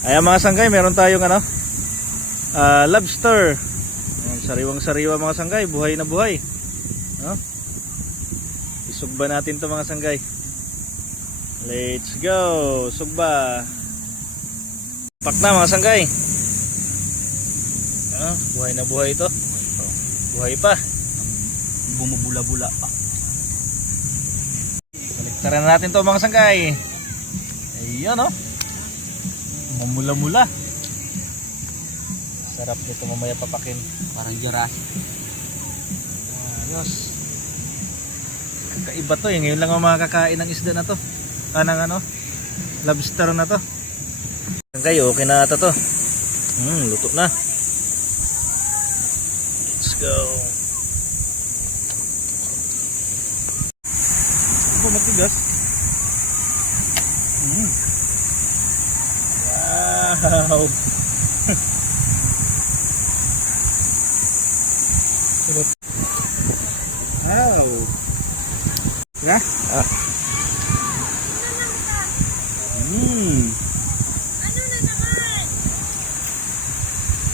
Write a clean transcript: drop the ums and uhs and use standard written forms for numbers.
Ayan mga sanggay, meron tayong ano, lobster. Ayan, sariwang-sariwa mga sanggay, buhay na buhay. No? Isugba natin to mga sanggay. Let's go, sugba. Pak na mga sanggay. Buhay na buhay ito. Buhay pa. Bumubula-bula pa. Baliktaran natin to mga sanggay. Ayun oh. Mamula-mula. Sarap nito mamaya papakin. Parang Jurassic. Ayos. Kakaiba to eh. Ngayon lang ako makakain ng isda na to. Ng ano, lobster na to. Sanggay, okay na ata to. Luto na. Let's go. Oh, matigas. Wow. Wow. Nah?